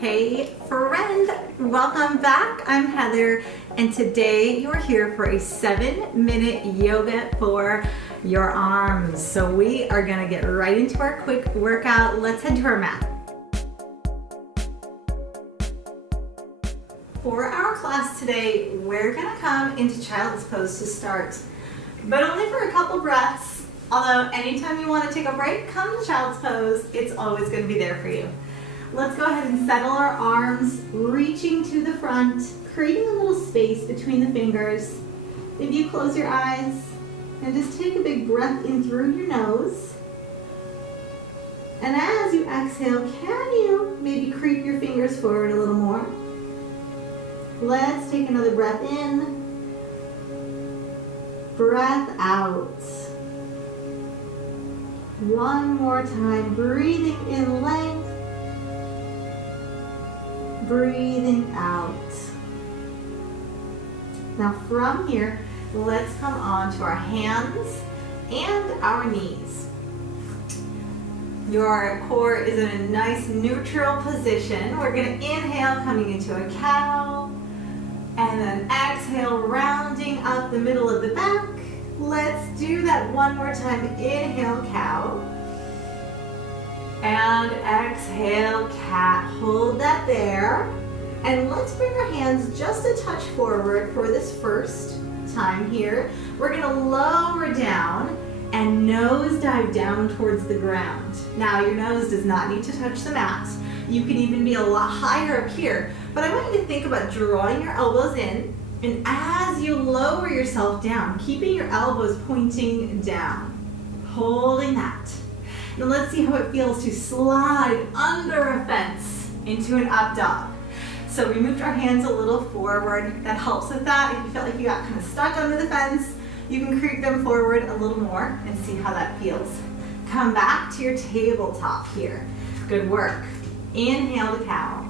Hey friend, welcome back. I'm Heather and today you're here for a 7-minute yoga for your arms. So we are gonna get right into our quick workout. Let's head to our mat. For our class today, we're gonna come into child's pose to start, but only for a couple breaths. Although anytime you wanna take a break, come to child's pose. It's always gonna be there for you. Let's go ahead and settle our arms, reaching to the front, creating a little space between the fingers. If you close your eyes and just take a big breath in through your nose. And as you exhale, can you maybe creep your fingers forward a little more? Let's take another breath in, breath out. One more time, breathing in length. Breathing out. Now from here, let's come on to our hands and our knees. Your core is in a nice neutral position. We're going to inhale, coming into a cow, and then exhale, rounding up the middle of the back. Let's do that one more time. Inhale, cow. And exhale, cat. Hold that there. And let's bring our hands just a touch forward for this first time here. We're gonna lower down and nose dive down towards the ground. Now your nose does not need to touch the mat. You can even be a lot higher up here. But I want you to think about drawing your elbows in, and as you lower yourself down, keeping your elbows pointing down, holding that. Now let's see how it feels to slide under a fence into an up dog. So we moved our hands a little forward. That helps with that. If you felt like you got kind of stuck under the fence, you can creep them forward a little more and see how that feels. Come back to your tabletop here. Good work. Inhale the cow.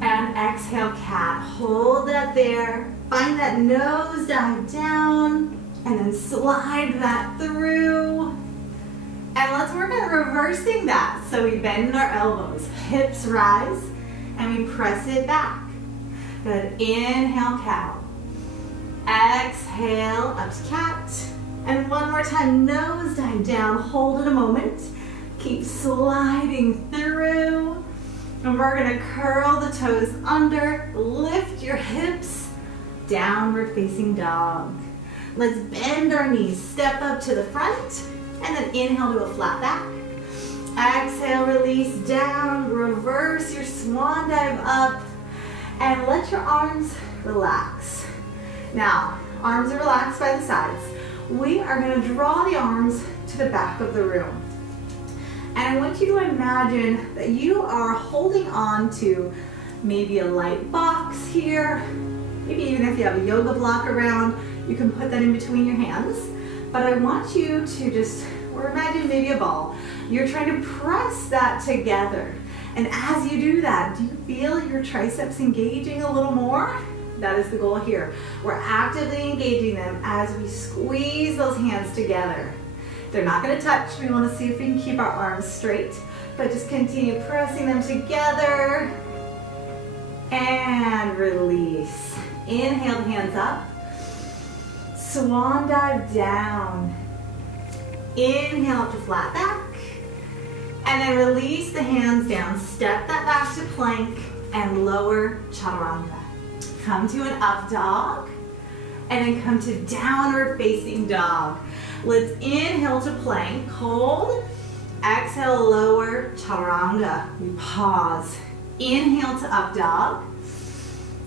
And exhale cat. Hold that there. Find that nose dive down and then slide that through. And let's work on reversing that. So we bend our elbows, hips rise, and we press it back. Good. Inhale, cow. Exhale, up to cat. And one more time, nose dive down. Hold it a moment. Keep sliding through. And we're gonna curl the toes under, lift your hips, downward facing dog. Let's bend our knees, step up to the front, and then inhale to a flat back. Exhale, release down, reverse your swan dive up, and let your arms relax. Now, arms are relaxed by the sides. We are going to draw the arms to the back of the room. And I want you to imagine that you are holding on to maybe a light box here. Maybe even if you have a yoga block around, you can put that in between your hands. But I want you to just, or imagine maybe a ball. You're trying to press that together. And as you do that, do you feel your triceps engaging a little more? That is the goal here. We're actively engaging them as we squeeze those hands together. They're not going to touch. We want to see if we can keep our arms straight, but just continue pressing them together. And release. Inhale, hands up. Swan dive down. Inhale up to flat back. And then release the hands down. Step that back to plank and lower chaturanga. Come to an up dog. And then come to downward facing dog. Let's inhale to plank. Hold. Exhale, lower chaturanga. We pause. Inhale to up dog.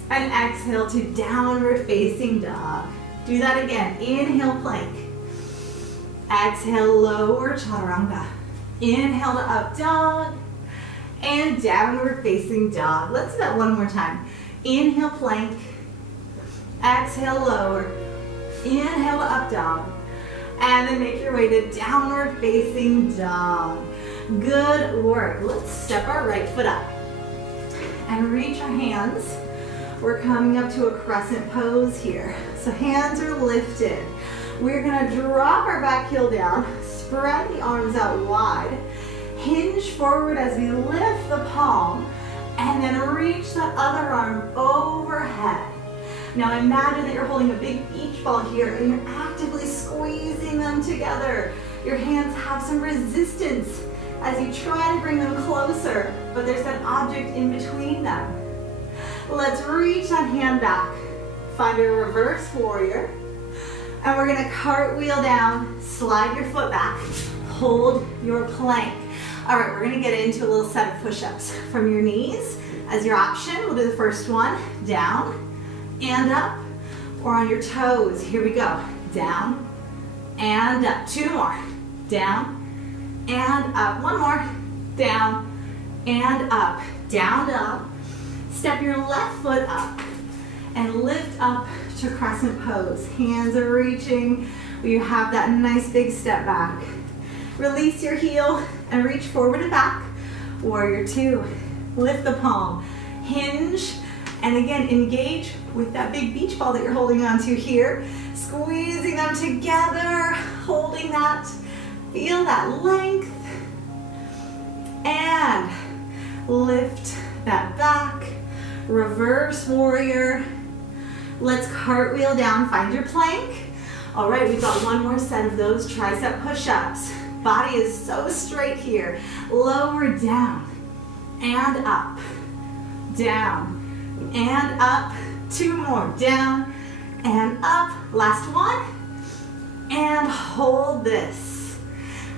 And exhale to downward facing dog. Do that again. Inhale, plank. Exhale, lower chaturanga. Inhale to up dog. And downward facing dog. Let's do that one more time. Inhale, plank. Exhale, lower. Inhale to up dog. And then make your way to downward facing dog. Good work. Let's step our right foot up. And reach our hands. We're coming up to a crescent pose here. So hands are lifted. We're gonna drop our back heel down, spread the arms out wide, hinge forward as we lift the palm, And then reach that other arm overhead. Now imagine that you're holding a big beach ball here and you're actively squeezing them together. Your hands have some resistance as you try to bring them closer, but there's that object in between them. Let's reach that hand back. Find a reverse warrior. And we're gonna cartwheel down, slide your foot back, hold your plank. All right, we're gonna get into a little set of push-ups from your knees. As your option, we'll do the first one, down and up, or on your toes. Here we go, down and up. Two more, down and up. One more, down and up, down, up. Step your left foot up and lift up to crescent pose. Hands are reaching. You have that nice big step back. Release your heel and reach forward and back. Warrior two. Lift the palm. Hinge. And again, engage with that big beach ball that you're holding onto here. Squeezing them together. Holding that. Feel that length. And lift that back. Reverse warrior. Let's cartwheel down, find your plank. All right, we've got one more set of those tricep push-ups. Body is so straight here. Lower down and up, down and up. Two more, down and up. Last one. And hold this.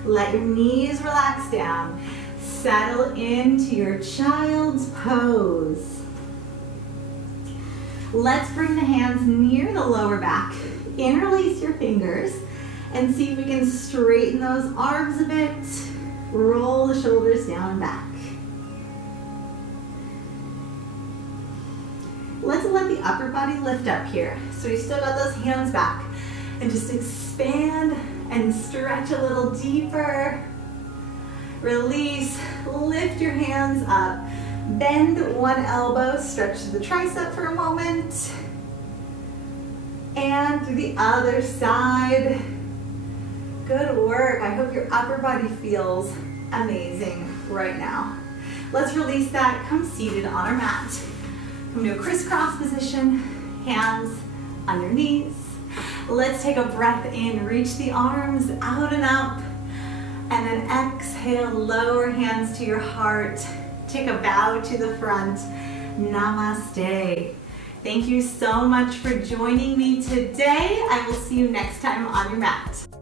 Let your knees relax down. Settle into your child's pose. Let's bring the hands near the lower back. Interlace your fingers and see if we can straighten those arms a bit. Roll the shoulders down and back. Let's let the upper body lift up here. So we still got those hands back. And just expand and stretch a little deeper. Release, lift your hands up. Bend one elbow, stretch to the tricep for a moment. And to the other side. Good work. I hope your upper body feels amazing right now. Let's release that. Come seated on our mat. Come to a crisscross position, hands on your knees. Let's take a breath in. Reach the arms out and up. And then exhale, lower hands to your heart. Take a bow to the front. Namaste. Thank you so much for joining me today. I will see you next time on your mat.